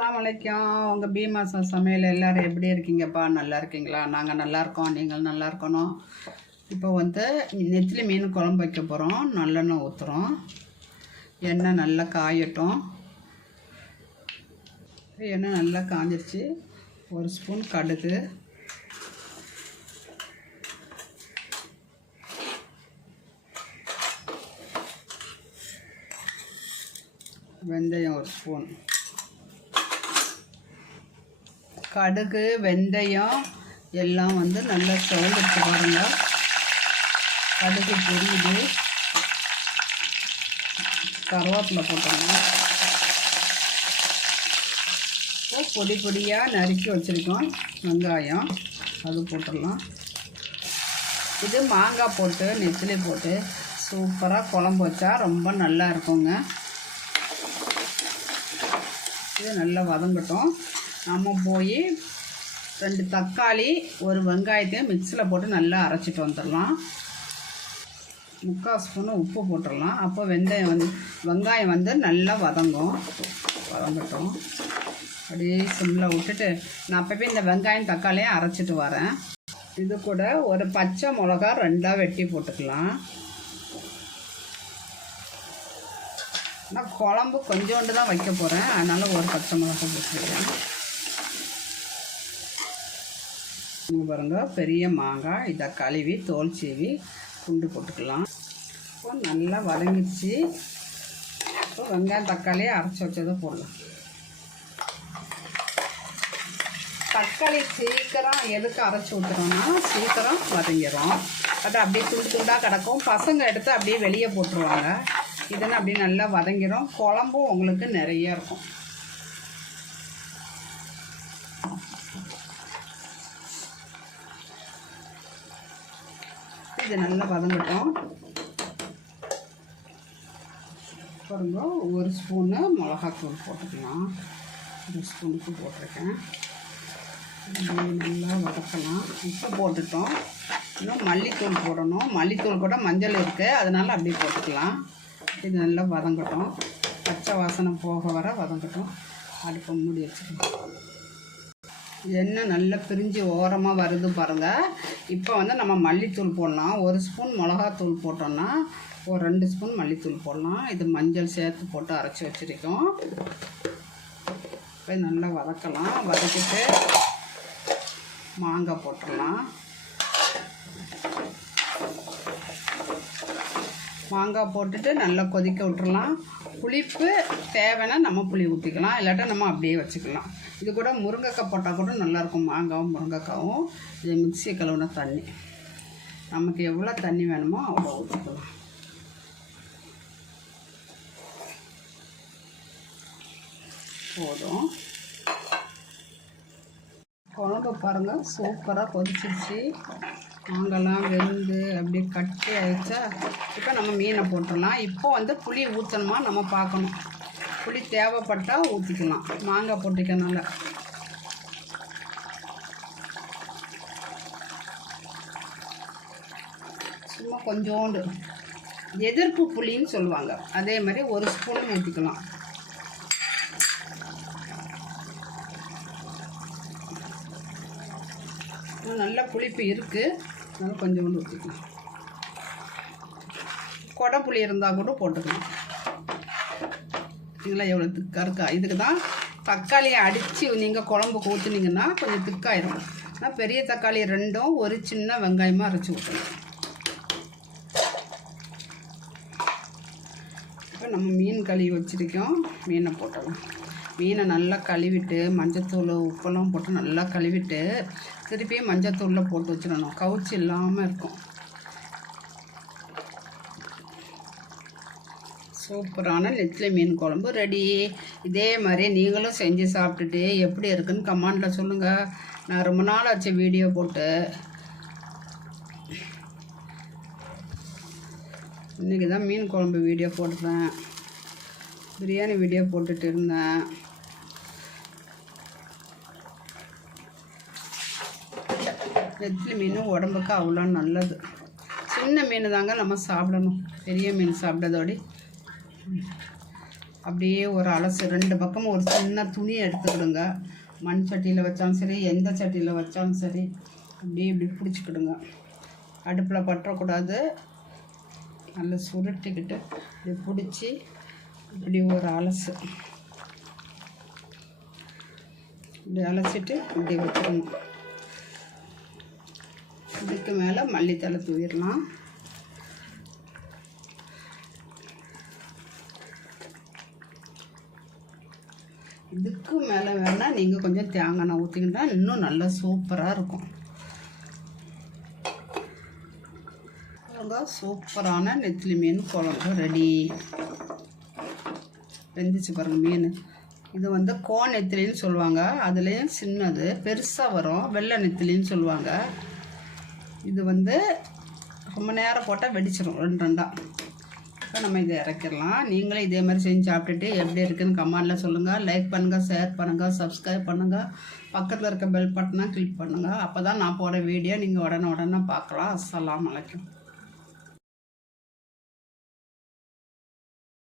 அஸ்லாம் வலைக்கம் உங்கள் பீமாசா சமையல் எல்லோரும் எப்படி இருக்கீங்கப்பா? நல்லா இருக்கீங்களா? நாங்கள் நல்லா இருக்கோம். நீங்கள் நல்லா இருக்கணும். இப்போ வந்து நெத்திலி மீன் குழம்பு வைக்க போகிறோம் நல்லெண்ணெய் ஊற்றுறோம் எண்ணெய் நல்லா காயட்டும். எண்ணெய் நல்லா காஞ்சிருச்சு. ஒரு ஸ்பூன் கடுகு. வெந்தயம் ஒரு ஸ்பூன். கடுகு வெந்தயம் எல்லாம் வந்து நல்லா சுழந்துட்டு பாருங்க. கடுகு பொரியுது. கருவேப்பிலை போட்டுருங்க. பொடி பொடியாக நறுக்கி வச்சுருக்கோம். வெங்காயம் அது போட்டுடலாம். இது மாங்காய் போட்டு நெத்திலி போட்டு சூப்பராக குழம்பு வச்சா ரொம்ப நல்லா இருக்குங்க. இது நல்லா வதங்கட்டும். நம்ம போய் ரெண்டு தக்காளி ஒரு வெங்காயத்தையும் மிக்சியில் போட்டு நல்லா அரைச்சிட்டு வந்துடலாம். முக்கால் ஸ்பூனு உப்பு போட்டுடலாம். அப்போ வெந்தயம் வந்து வெங்காயம் வந்து நல்லா வதங்கும். வதங்கட்டும். அப்படியே சிம்மில் விட்டுட்டு நான் அப்பப்போ இந்த வெங்காயம் தக்காளியும் அரைச்சிட்டு வரேன். இது கூட ஒரு பச்சை மிளகா ரெண்டாக வெட்டி போட்டுக்கலாம். நான் குழம்பு கொஞ்சோண்டு தான் வைக்க போகிறேன் அதனால் ஒரு பச்சை மிளகா போட்டுக்கிறேன். இங்கே பாருங்க பெரிய மாங்காய் இதை கழுவி தோல் சீவி குண்டு போட்டுக்கலாம். இப்போ நல்லா வதங்கிச்சு இப்போ வெங்காயம் தக்காளியை அரைச்சி வச்சதை போடலாம். தக்காளி சீக்கிரம் எதுக்கு அரைச்சி ஊற்றுறோம்னா சீக்கிரம் வதங்கிடும் அது அப்படியே துண்டு துண்டாக கிடக்கும். பசங்க எடுத்து அப்படியே வெளியே போட்டுருவாங்க. இதெல்லாம் அப்படியே நல்லா வதங்கிடும் குழம்பும் உங்களுக்கு நிறைய இருக்கும். இது நல்லா வதங்கட்டும். பாருங்க ஒரு ஸ்பூனு மிளகாத்தூள் போட்டுக்கலாம். ஒரு ஸ்பூனுக்கு போட்டிருக்கேன். நல்லா வதக்கலாம். உப்பு போட்டுட்டோம். இன்னும் மல்லித்தூள் போடணும். மல்லித்தூள் கூட மஞ்சள் இருக்குது அதனால் அப்படியே போட்டுக்கலாம். இது நல்லா வதங்கட்டும். பச்சை வாசனை போக வர வதங்கட்டும். அடுப்பை மூடி வச்சுக்கலாம் எண்ணெய் நல்லா பிரிஞ்சு ஓரமாக வருது பாருங்கள் இப்போ வந்து நம்ம மல்லித்தூள் போடலாம். ஒரு ஸ்பூன் மிளகாத்தூள் போட்டோன்னா ஒரு ரெண்டு ஸ்பூன் மல்லித்தூள் போடலாம். இது மஞ்சள் சேர்த்து போட்டு அரைச்சி வச்சுருக்கோம். இப்போ நல்லா வதக்கலாம். வதக்கிட்டு மாங்காய் போட்டுடலாம். மாங்காய் போட்டுட்டு நல்லா கொதிக்க விட்டுறலாம். புளிப்பு தேவைன்னா நம்ம புளி ஊற்றிக்கலாம் இல்லாட்டா நம்ம அப்படியே வச்சுக்கலாம். இது கூட முருங்கைக்காய் போட்டால் கூட நல்லாயிருக்கும். மாங்காவும் முருங்கைக்காவும். இது மிக்சியை கழுவுன தண்ணி. நமக்கு எவ்வளோ தண்ணி வேணுமோ அவ்வளோ ஊற்றிக்கலாம். போதும். குழம்பு பாருங்கள் சூப்பராக கொதிச்சிருச்சு. மாங்கெல்லாம் வெந்து அப்படியே கட்டி ஆயிடுச்சா? இப்போ நம்ம மீனை போட்டுடலாம். இப்போ வந்து புளி ஊற்றணுமா? நம்ம பார்க்கணும். புளி தேவைப்பட்டால் ஊற்றிக்கலாம் மாங்காய் போட்டுக்கனால சும்மா கொஞ்சோண்டு. எதிர்ப்பு புளின்னு சொல்லுவாங்க. அதே மாதிரி ஒரு ஸ்பூன் ஊற்றிக்கலாம் நல்ல புளிப்பு இருக்குது அதனால் கொஞ்சோண்டு ஊற்றிக்கலாம் கொடை புளி இருந்தால் கூட போட்டுக்கலாம். பார்த்தீங்களா எவ்வளோ திக்காக இருக்கா? இதுக்கு தான் தக்காளியை அடித்து நீங்கள் குழம்புக்கு ஊற்றுனீங்கன்னா கொஞ்சம் திக்காயிரும். ஆனால் பெரிய தக்காளி ரெண்டும் ஒரு சின்ன வெங்காயமாக அரைச்சி ஊற்றணும் இப்போ நம்ம மீன் கழுவி வச்சுருக்கோம். மீனை போட்டலாம் மீனை நல்லா கழுவிட்டு மஞ்சத்தூள் உப்பெல்லாம் போட்டு நல்லா கழுவிட்டு திருப்பியும் மஞ்சத்தூளில் போட்டு வச்சிடணும். கவுச்சி இல்லாமல் இருக்கும். சூப்பரான நெத்திலி மீன் குழம்பு ரெடி. இதே மாதிரி நீங்களும் செஞ்சு சாப்பிட்டுட்டு எப்படி இருக்குன்னு கமெண்டில் சொல்லுங்கள் நான் ரொம்ப நாள் ஆச்சு வீடியோ போட்டு. இன்றைக்கி தான் மீன் குழம்பு வீடியோ போட்டுருந்தேன். பிரியாணி வீடியோ போட்டுட்டு இருந்தேன். நெத்திலி மீன் உடம்புக்கு அவ்வளோ நல்லது. சின்ன மீன் தாங்க நம்ம சாப்பிடணும். பெரிய மீன் சாப்பிட்டதோடி அப்படியே ஒரு அலசு ரெண்டு பக்கமும் ஒரு சின்ன துணியை எடுத்துக்கிடுங்க. மண் சட்டியில் வச்சாலும் சரி எந்த சட்டியில் வச்சாலும் சரி அப்படியே இப்படி பிடிச்சிக்கிடுங்க. அடுப்பில் பற்றக்கூடாது. நல்லா சுருட்டிக்கிட்டு இப்படி பிடிச்சி இப்படி ஒரு அலசு. இப்படி அலசிட்டு இப்படி வச்சிடணும். இதுக்கு மேலே மல்லித்தலை தூவிடலாம். இதுக்கு மேலே வேணால் நீங்கள் கொஞ்சம் தேங்காய் எண்ணெய் ஊற்றிக்கிட்டா இன்னும் நல்லா சூப்பராக இருக்கும். பாருங்க சூப்பரான நெத்திலி மீன் குழம்பு ரெடி. வெந்துச்சு பாருங்க மீன். இது வந்து கோ நெத்திலின்னு சொல்லுவாங்க. அதுலேயும் சின்னது பெருசாக வரும். வெள்ளை நெத்திலின்னு சொல்லுவாங்க. இது வந்து ரொம்ப நேரம் போட்டால் வெடிச்சிடும் ரெண்டு ரெண்டாக இப்போ நம்ம இதை இறக்கிடலாம். நீங்களும் இதே மாதிரி செஞ்சு சாப்பிட்டுட்டு எப்படி இருக்குன்னு கமெண்டில் சொல்லுங்கள் லைக் பண்ணுங்கள் ஷேர் பண்ணுங்கள் சப்ஸ்கிரைப் பண்ணுங்கள் பக்கத்தில் இருக்க பெல் பட்டனாக கிளிக் பண்ணுங்கள் அப்போ தான் நான் போகிற வீடியோ நீங்கள் உடனே உடனே பார்க்கலாம். அஸ்லாம் அலைக்கும்.